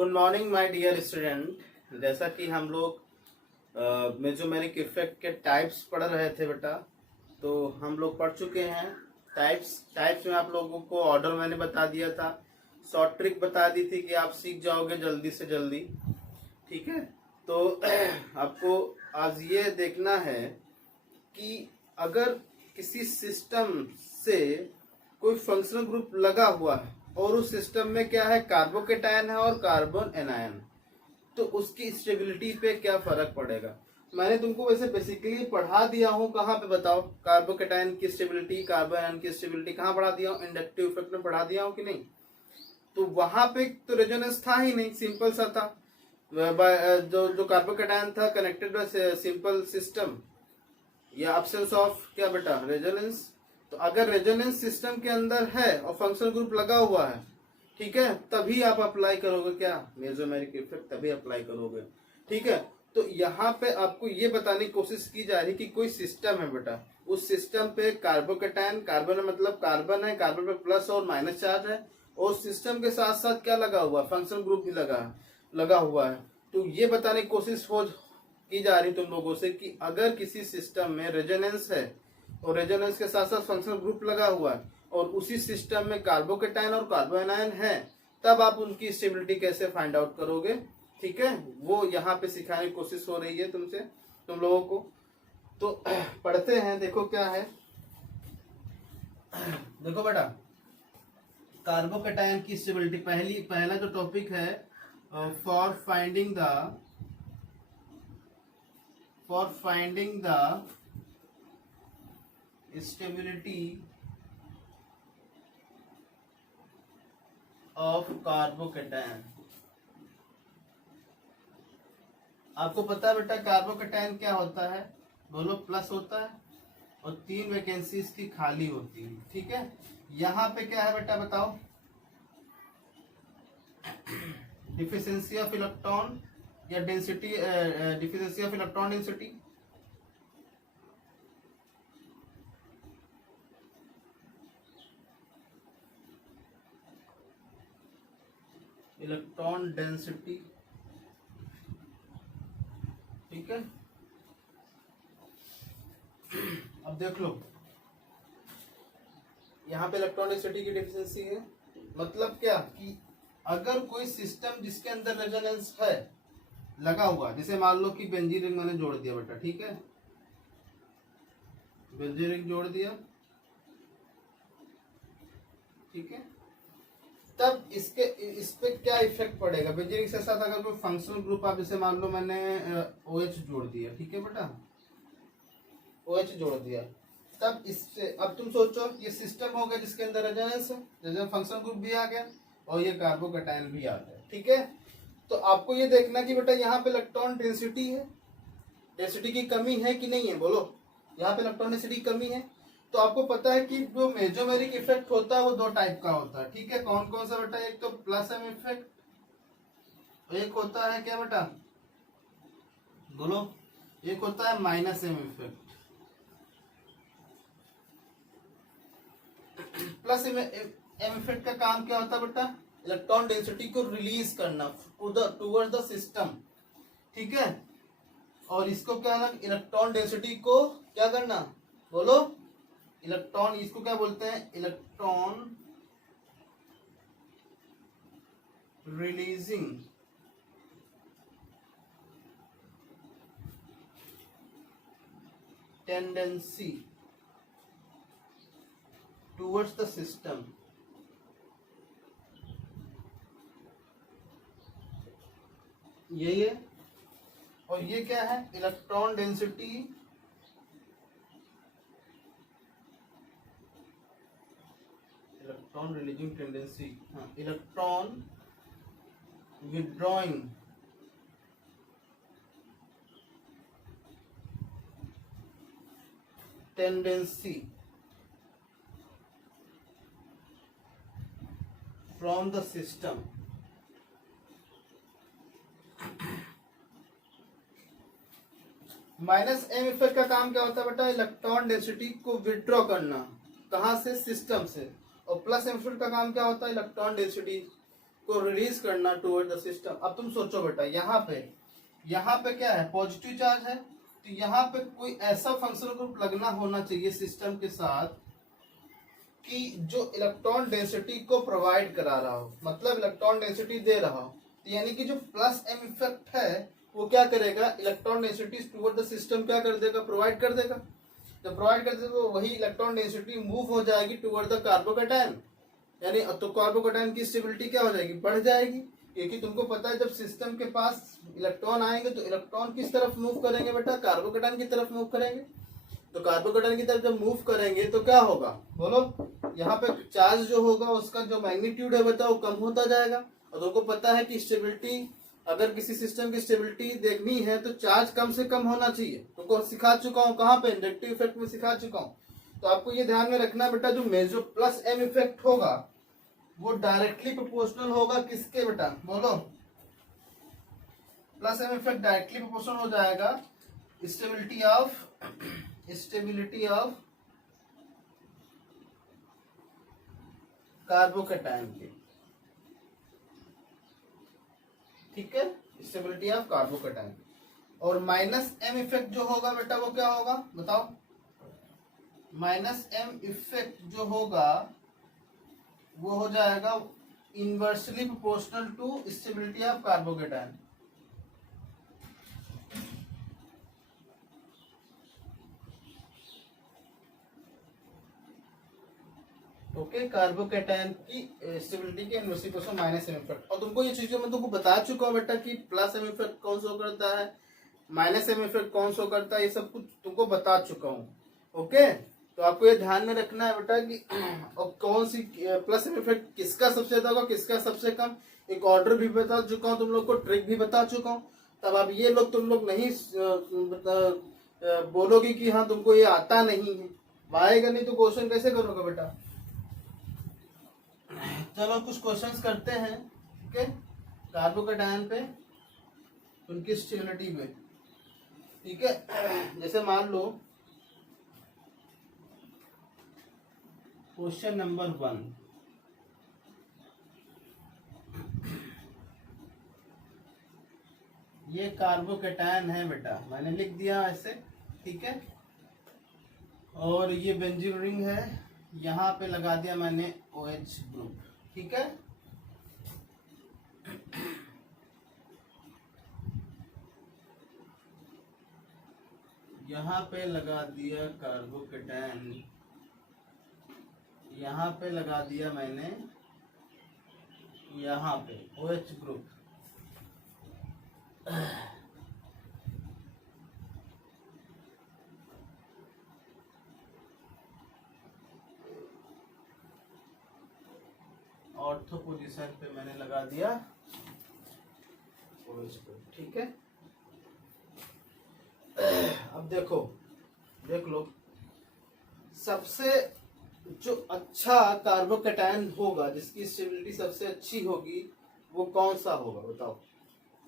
Good morning my dear student. जैसा कि हम लोग मेसोमेरिक इफेक्ट के टाइप्स पढ़ रहे थे बेटा, तो हम लोग पढ़ चुके हैं टाइप्स में आप लोगों को ऑर्डर मैंने बता दिया था, शॉर्ट ट्रिक बता दी थी कि आप सीख जाओगे जल्दी से जल्दी। ठीक है, तो आपको आज ये देखना है कि अगर किसी सिस्टम से कोई फंक्शनल ग्रुप लगा हुआ है और उस सिस्टम में क्या है, कार्बोकेटायन है और कार्बन एनायन, तो उसकी स्टेबिलिटी पे क्या फर्क पड़ेगा। मैंने तुमको वैसे बेसिकली पढ़ा दिया हूँ, कहाँ पे बताओ, कार्बोकेटायन की स्टेबिलिटी, कार्बन एनायन की स्टेबिलिटी कहाँ पढ़ा दिया हूँ, इंडक्टिव इफेक्ट में पढ़ा दिया हूँ कि नहीं। तो वहां पे तो रेजोनेंस था ही नहीं, सिंपल सा था। जो कार्बोकेटायन था कनेक्टेड बाय सिंपल सिस्टम या अब्सेंस ऑफ क्या बेटा, रेजोनेंस। तो अगर रेजोनेंस सिस्टम के अंदर है और फंक्शनल ग्रुप लगा हुआ है, ठीक है, तभी आप अप्लाई करोगे क्या, मेसोमेरिक इफेक्ट, तभी अप्लाई करोगे। ठीक है, तो यहाँ पे आपको ये बताने की कोशिश की जा रही है कि कोई सिस्टम है बेटा, उस सिस्टम पे कार्बोकेटायन, कार्बन मतलब कार्बन है, कार्बन पे प्लस और माइनस चार्ज है, और सिस्टम के साथ साथ क्या लगा हुआ है, फंक्शनल ग्रुप भी लगा हुआ है। तो ये बताने की कोशिश की जा रही तुम लोगों से कि अगर किसी सिस्टम में रेजोनेंस है और रेजोनेंस के साथ साथ फंक्शनल ग्रुप लगा हुआ है और उसी सिस्टम में कार्बोकेटायन और कार्बोएनायन है, तब आप उनकी स्टेबिलिटी कैसे फाइंड आउट करोगे। ठीक है, वो यहाँ पे सिखाने की कोशिश हो रही है तुमसे, तुम लोगों को। तो पढ़ते हैं, देखो क्या है। देखो बेटा, कार्बोकेटायन की स्टेबिलिटी, पहला जो टॉपिक है, for finding the stability of carbocation. आपको पता है बेटा कार्बोकेटायन क्या होता है, बोलो, प्लस होता है और 3 वैकेंसी इसकी खाली होती है। ठीक है, यहाँ पे क्या है बेटा बताओ, डिफिशिएंसी ऑफ इलेक्ट्रॉन या density, deficiency of electron density, electron density. ठीक है, अब देख लो, यहाँ पे इलेक्ट्रॉन डेंसिटी की डिफिशिएंसी है। मतलब क्या कि अगर कोई सिस्टम जिसके अंदर रेजोनेंस है लगा हुआ, जैसे मान लो कि बेंजीन रिंग मैंने जोड़ दिया बेटा, ठीक है, बेंजीन रिंग जोड़ दिया, ठीक है, तब इस पे क्या इफेक्ट पड़ेगा। बेंजीन रिंग के साथ अगर कोई फंक्शनल ग्रुप, आप जैसे मान लो मैंने OH जोड़ दिया, ठीक है बेटा, OH जोड़ दिया, तब इससे अब तुम सोचो, ये सिस्टम हो गया जिसके अंदर रेजोनेंस है, जैसे फंक्शनल ग्रुप भी आ गया और ये कार्बोकेटायन भी आ गया। ठीक है, तो आपको ये देखना कि बेटा यहाँ पे इलेक्ट्रॉन डेंसिटी है, डेंसिटी की कमी है कि नहीं है, बोलो, यहाँ पे इलेक्ट्रॉन डेंसिटी की कमी है। तो आपको पता है कि जो मेसोमेरिक इफेक्ट होता है वो 2 टाइप का होता है। ठीक है, कौन कौन सा बेटा, एक तो प्लस एम इफेक्ट, एक होता है क्या बेटा, बोलो, एक होता है minus M effect. Plus M effect का काम क्या होता है बेटा, इलेक्ट्रॉन डेंसिटी को रिलीज करना टूवर्ड्स द सिस्टम। ठीक है, और इसको क्या ना, इलेक्ट्रॉन डेंसिटी को क्या करना, बोलो, इलेक्ट्रॉन, इसको क्या बोलते हैं, electron releasing tendency towards the system. यही है, और ये क्या है, electron density electron releasing tendency, हाँ, electron withdrawing tendency from the system. Minus M effect का काम क्या होता है बेटा, इलेक्ट्रॉन डेंसिटी को विड्रॉ करना, कहाँ से, सिस्टम से। और प्लस एम इफेक्ट का काम क्या होता है, इलेक्ट्रॉन डेंसिटी को रिलीज करना टुवर्ड द सिस्टम। अब तुम सोचो बेटा, यहाँ पे क्या है, पॉजिटिव चार्ज है, तो यहाँ पे कोई ऐसा फंक्शनल ग्रुप लगना होना चाहिए सिस्टम के साथ कि जो इलेक्ट्रॉन डेंसिटी को प्रोवाइड करा रहा हो, मतलब इलेक्ट्रॉन डेंसिटी दे रहा हो। तो यानी कि जो प्लस एम इफेक्ट है वो क्या करेगा, electron density toward the system क्या कर देगा, प्रोवाइड कर देगा। जब प्रोवाइड कर देगा तो वही इलेक्ट्रॉन डेंसिटी मूव हो जाएगी टुवर्ड द कार्बोकैटायन, यानी तो कार्बोकैटायन की स्टेबिलिटी क्या हो जाएगी, बढ़ जाएगी। क्योंकि तुमको पता है जब सिस्टम के पास इलेक्ट्रॉन आएंगे तो इलेक्ट्रॉन किस तरफ मूव करेंगे बेटा, कार्बोकैटायन की तरफ मूव करेंगे। तो कार्बोकैटायन की तरफ जब मूव करेंगे तो क्या होगा बोलो, यहाँ पे चार्ज जो होगा उसका जो मैग्नीट्यूड है बेटा वो कम होता जाएगा। और तुमको पता है कि स्टेबिलिटी, अगर किसी सिस्टम की स्टेबिलिटी देखनी है तो चार्ज कम से कम होना चाहिए। तुमको सिखा चुका हूँ कहाँ पे, इंडक्टिव इफेक्ट में सिखा चुका हूँ। तो आपको ये ध्यान में रखना बेटा, जो प्लस एम इफेक्ट होगा वो डायरेक्टली प्रोपोर्शनल होगा किसके बेटा, बोलो। Plus M effect directly proportional हो जाएगा स्टेबिलिटी ऑफ कार्बोकैटायन के, ठीक है, स्टेबिलिटी ऑफ कार्बोकैटायन। और माइनस एम इफेक्ट जो होगा बेटा वो क्या होगा बताओ, माइनस एम इफेक्ट जो होगा वो हो जाएगा inversely proportional to stability of carbocation. Okay, carbocation की स्टेबिलिटी के inversely proportional minus M effect. और तुमको ये चीजें मैं तुमको बता चुका हूँ बेटा कि प्लस एम इफेक्ट कौन सा करता है, माइनस एम इफेक्ट कौन सा करता है, ये सब कुछ तुमको बता चुका हूँ। ओके, तो आपको ये ध्यान में रखना है बेटा कि और कौन सी प्लस एम इफेक्ट किसका सबसे ज्यादा होगा, किसका सबसे कम। एक ऑर्डर भी बता चुका हूँ तुम लोग को, ट्रिक भी बता चुका हूँ। तब अब ये लोग तुम लोग नहीं बोलोगे कि हाँ तुमको ये आता नहीं है, आएगा नहीं तो क्वेश्चन कैसे करोगे बेटा। चलो कुछ क्वेश्चंस करते हैं, ठीक है, कार्बोकैटायन पे, उनकी स्टेबिलिटी पे, ठीक है। जैसे मान लो क्वेश्चन नंबर 1, ये कार्बोकैटायन है बेटा, मैंने लिख दिया ऐसे, ठीक है। और ये बेंजीन रिंग है, यहाँ पे लगा दिया मैंने OH ग्रुप, ठीक है। यहाँ पे लगा दिया कार्बोकैटायन, यहाँ पे लगा दिया मैंने, यहाँ पे OH ग्रुप। ऑर्थो पोजीशन पे मैंने लगा दिया OH ग्रुप, ठीक है। अब देख लो सबसे जो अच्छा कार्बोकैटायन होगा, जिसकी स्टेबिलिटी सबसे अच्छी होगी, वो कौन सा होगा बताओ,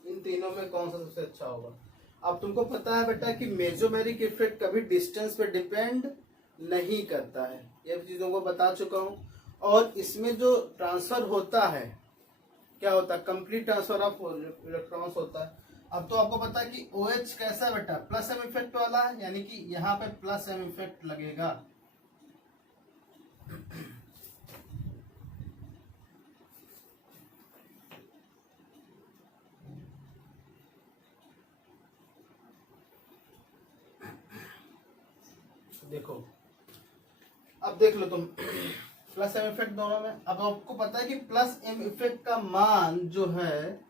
इन तीनों में कौन सा सबसे अच्छा होगा। अब तुमको पता है बेटा कि मेसोमेरिक इफेक्ट कभी डिस्टेंस पे डिपेंड नहीं करता है, ये चीजों को बता चुका हूँ। और इसमें जो ट्रांसफर होता है क्या होता है, कंप्लीट ट्रांसफर ऑफ इलेक्ट्रॉन्स होता है। अब तो आपको पता है कि OH कैसा है बेटा, प्लस एम इफेक्ट वाला है, यानी कि यहाँ पे प्लस एम इफेक्ट लगेगा। देखो अब देख लो तुम प्लस एम इफेक्ट दोनों में। अब आपको पता है कि प्लस एम इफेक्ट का मान जो है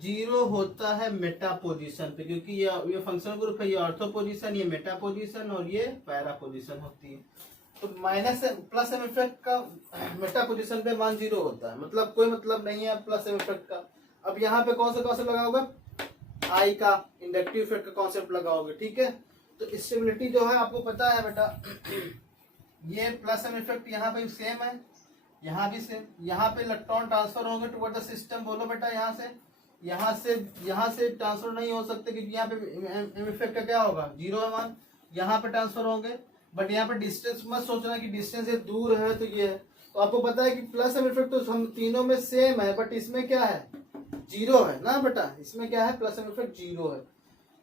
0 होता है मेटा पोजीशन पे, क्योंकि ये फंक्शनल ग्रुप है, ये ऑर्थो पोजीशन, ये मेटा पोजीशन और ये पैरा पोजीशन होती है। तो माइनस प्लस एम इफेक्ट का मेटा पोजीशन पे मान 0 होता है, मतलब कोई मतलब नहीं है प्लस एम इफेक्ट का। अब यहाँ पे कौन सा कॉन्सेप्ट लगाओगे, आई का इंडक्टिव इफेक्ट का कॉन्सेप्ट लगाओगे, ठीक है। तो स्टेबिलिटी जो है आपको पता है बेटा, ये प्लस एम इफेक्ट यहाँ पे सेम है, यहाँ भी सेम। यहाँ पे इलेक्ट्रॉन ट्रांसफर होंगे टुवर्ड द सिस्टम, बोलो बेटा यहाँ से ट्रांसफर नहीं हो सकते, क्योंकि यहाँ पे एम इफेक्ट का क्या होगा 0 है मान। यहाँ पे ट्रांसफर होंगे, बट यहाँ पे डिस्टेंस मत सोचना कि डिस्टेंस ये दूर है तो ये है, तो आपको पता है कि प्लस एम इफेक्ट तो हम तीनों में सेम है, बट इसमें क्या है, जीरो है ना बेटा, इसमें क्या है, प्लस एम इफेक्ट जीरो है।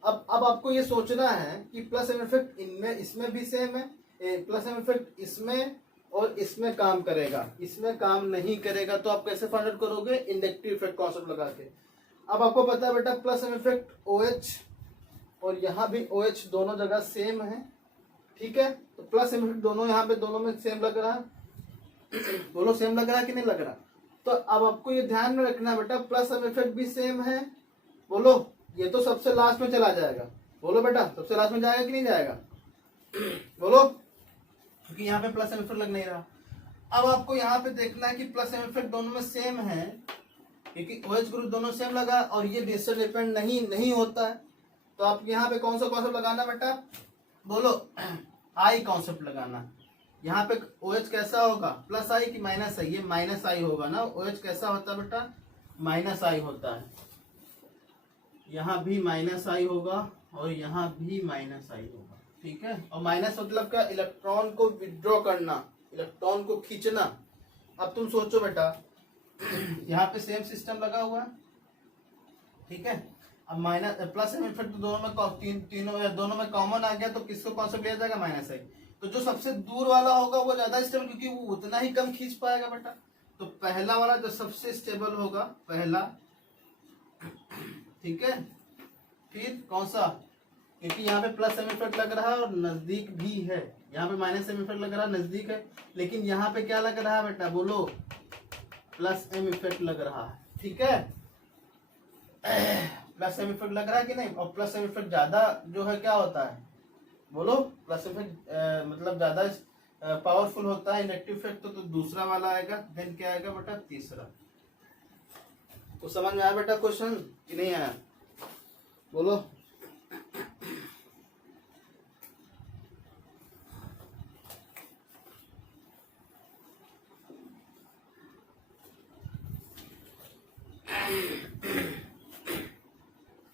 अब आपको ये सोचना है कि प्लस एम इफेक्ट इनमें इसमें भी सेम है, प्लस एम इफेक्ट इसमें और इसमें काम करेगा, इसमें काम नहीं करेगा, तो आप कैसे फाइंड आउट करोगे, इंडक्टिव इफेक्ट कॉन्सेप्ट लगा के। अब आपको पता है बेटा प्लस एम इफेक्ट OH और यहाँ भी OH दोनों जगह सेम है, ठीक है, तो प्लस एम इफेक्ट दोनों यहाँ पे दोनों में सेम लग रहा है, बोलो सेम लग रहा है कि नहीं लग रहा। तो अब आपको ये ध्यान में रखना बेटा प्लस एम इफेक्ट भी सेम है, बोलो ये तो सबसे लास्ट में चला जाएगा, बोलो बेटा सबसे लास्ट में जाएगा कि नहीं जाएगा, बोलो, क्योंकि यहाँ पे प्लस एम इफेक्ट लग नहीं रहा। अब आपको यहाँ पे देखना है कि प्लस एम इफेक्ट दोनों में सेम है, क्योंकि OH ग्रुप दोनों सेम लगा और ये डिस्टेंस डिपेंड नहीं होता है, तो आप यहाँ पे कौन सा कॉन्सेप्ट लगाना बेटा, बोलो आई कॉन्सेप्ट लगाना। यहाँ पे OH कैसा होगा, प्लस आई कि माइनस आई, ये माइनस आई होगा ना, OH कैसा होता है बेटा, माइनस आई होता है, यहाँ भी माइनस आई होगा और यहाँ भी माइनस आई होगा, ठीक है। और माइनस मतलब क्या, इलेक्ट्रॉन को विड्रॉ करना, इलेक्ट्रॉन को खींचना। अब तुम सोचो बेटा यहाँ पे सेम सिस्टम लगा हुआ है, ठीक है, अब माइनस प्लस एम इफेक्ट दोनों में तीनों दोनों में कॉमन आ गया, तो किसको कॉन्सेप्ट लिया जाएगा, माइनस आई। तो जो सबसे दूर वाला होगा वो ज्यादा स्टेबल, क्योंकि वो उतना ही कम खींच पाएगा बेटा, तो पहला वाला जो सबसे स्टेबल होगा पहला, ठीक है। फिर कौन सा, क्योंकि यहाँ पे प्लस एम इफेक्ट लग रहा है और नजदीक भी है, यहाँ पे माइनस एम इफेक्ट लग रहा है नजदीक है, लेकिन यहाँ पे क्या लग रहा है बेटा, बोलो प्लस एम इफेक्ट लग रहा है, ठीक है, प्लस एम इफेक्ट लग रहा है कि नहीं। और प्लस एम इफेक्ट ज्यादा जो है क्या होता है, बोलो प्लस इफेक्ट मतलब ज्यादा पावरफुल होता है इंडक्टिव इफेक्ट, तो दूसरा वाला आएगा, देन क्या आएगा बेटा, तीसरा। तो समझ में आया बेटा क्वेश्चन कि नहीं आया, बोलो।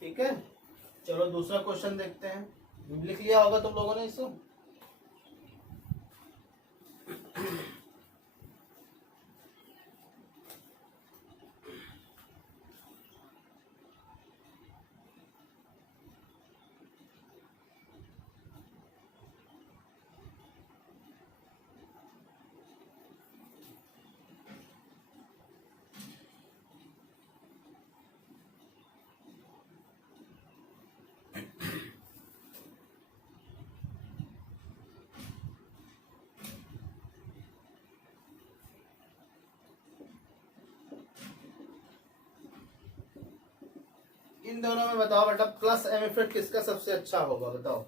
ठीक है, चलो दूसरा क्वेश्चन देखते हैं, लिख लिया होगा तुम लोगों ने इसको। इन दोनों में बताओ बेटा प्लस एम इफेक्ट किसका सबसे अच्छा होगा, बताओ।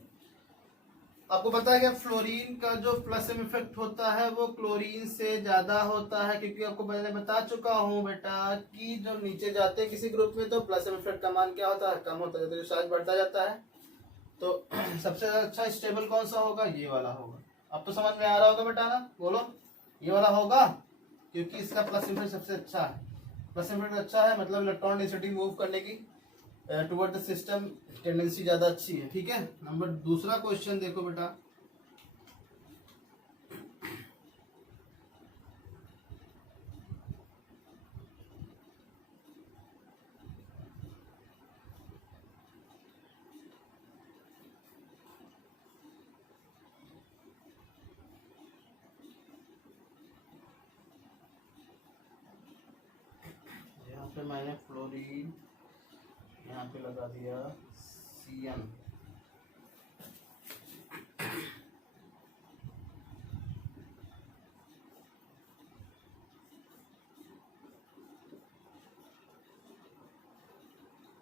आपको पता है कि फ्लोरीन का जो प्लस एम इफेक्ट होता है वो क्लोरीन से ज्यादा होता है, क्योंकि आपको पहले बता चुका हूं बेटा कि जब नीचे जाते हैं किसी ग्रुप में तो प्लस एम इफेक्ट का मान क्या होता है, कम होता है, तो चार्ज बढ़ता जाता है। तो सबसे अच्छा स्टेबल कौन सा होगा, ये वाला होगा। अब तो समझ में आ रहा होगा बेटा ना, बोलो ये वाला होगा, क्योंकि इसका प्लस इफेक्ट सबसे अच्छा है। प्लस इफेक्ट अच्छा है मतलब इलेक्ट्रॉन डेंसिटी मूव करने की टुवर्ड द सिस्टम टेंडेंसी ज्यादा अच्छी है, ठीक है। नंबर दूसरा क्वेश्चन देखो बेटा, यहाँ पे मैंने फ्लोरीन यहाँ पे लगा दिया CN,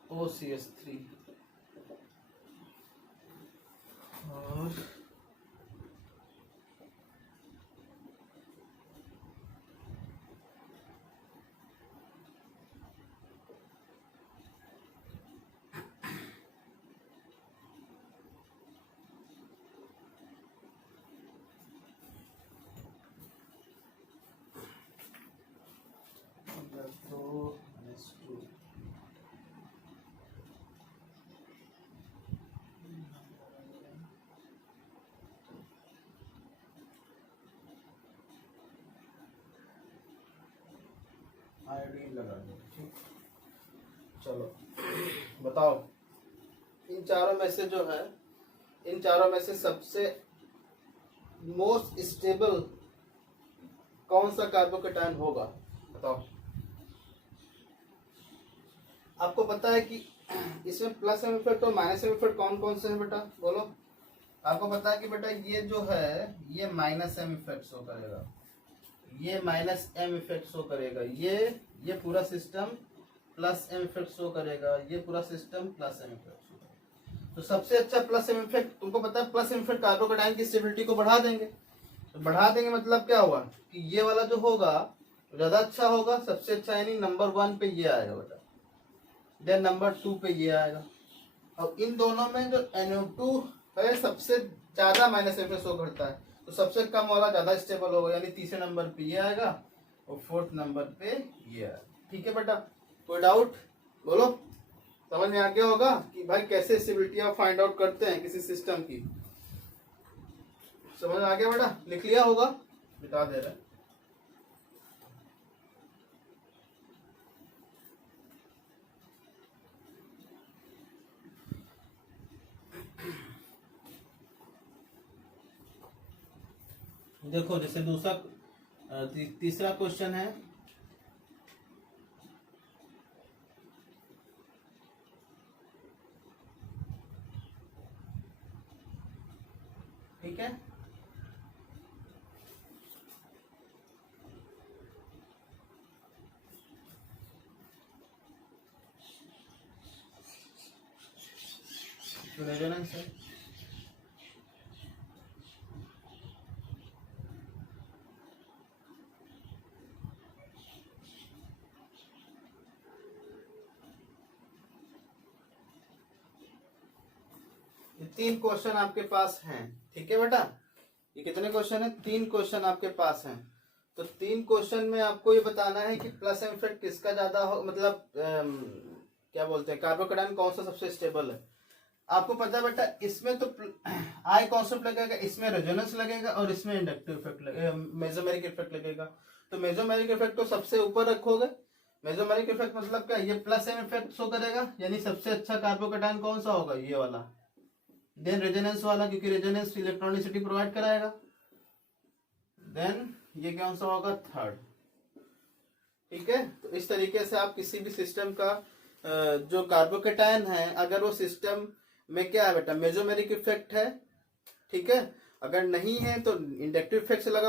OCS3 और आयोडीन लगा दो। ठीक, चलो बताओ इन चारों में से जो है, इन चारों में से सबसे मोस्ट स्टेबल कौन सा कार्बोकेटायन होगा, बताओ। आपको पता है कि इसमें प्लस एम इफेक्ट और माइनस एम इफेक्ट कौन कौन से हैं बेटा, बोलो। आपको पता है कि बेटा ये जो है ये माइनस एम इफेक्ट शो करेगा, ये माइनस एम इफेक्ट शो करेगा, ये पूरा system plus M effect show करेगा, ये पूरा system plus M effect show करेगा। तो सबसे अच्छा प्लस एम इफेक्ट, तुमको पता है प्लस एम इफेक्ट कार्बोकेटायन की स्टेबिलिटी को बढ़ा देंगे। तो बढ़ा देंगे मतलब क्या हुआ कि ये वाला जो होगा ज्यादा अच्छा होगा, सबसे अच्छा, यानी नंबर 1 पे ये आएगा बेटा, देन नंबर 2 पे ये आएगा। और इन दोनों में जो NO2 है सबसे ज्यादा माइनस एम शो करता है, तो सबसे कम वाला ज्यादा स्टेबल होगा, यानी तीसरे नंबर पे ये आएगा और फोर्थ नंबर पे ये आएगा। ठीक है बेटा, कोई डाउट, बोलो। समझ में आ गया होगा कि भाई कैसे स्टेबिलिटी आप फाइंड आउट करते हैं किसी सिस्टम की, समझ आ गया बेटा, लिख लिया होगा, बता दे रहे हैं। देखो जैसे दूसरा तीसरा क्वेश्चन है, ठीक है। रेजोनेंस है, ये 3 क्वेश्चन आपके पास हैं, ठीक है बेटा। ये कितने क्वेश्चन है, 3 क्वेश्चन आपके पास हैं। तो 3 क्वेश्चन में आपको ये बताना है कि प्लस एम इफेक्ट किसका ज्यादा हो, मतलब क्या बोलते हैं कार्बोकेटायन कौन सा सबसे स्टेबल है। आपको पता है बेटा इसमें तो आई कॉन्सेप्ट लगेगा, इसमें रेजोनेंस लगेगा और इसमें इंडक्टिव इफेक्ट लगेगा, मेसोमेरिक इफेक्ट लगेगा। तो मेसोमेरिक इफेक्ट को सबसे ऊपर रखोगे। मेसोमेरिक इफेक्ट मतलब क्या, ये प्लस एम इफेक्ट शो करेगा, यानी सबसे अच्छा कार्बोकेटायन कौन सा होगा, ये वाला। देन रेजोनेंस वाला, क्योंकि रेजोनेंस इलेक्ट्रॉनिसिटी प्रोवाइड कराएगा। देन ये कौन सा होगा, थर्ड। ठीक है, तो इस तरीके से आप किसी भी सिस्टम का जो कार्बोकेटायन है, अगर वो सिस्टम में क्या है बेटा मेसोमेरिक इफेक्ट है, ठीक है, अगर नहीं है तो इंडक्टिव इफेक्ट से लगा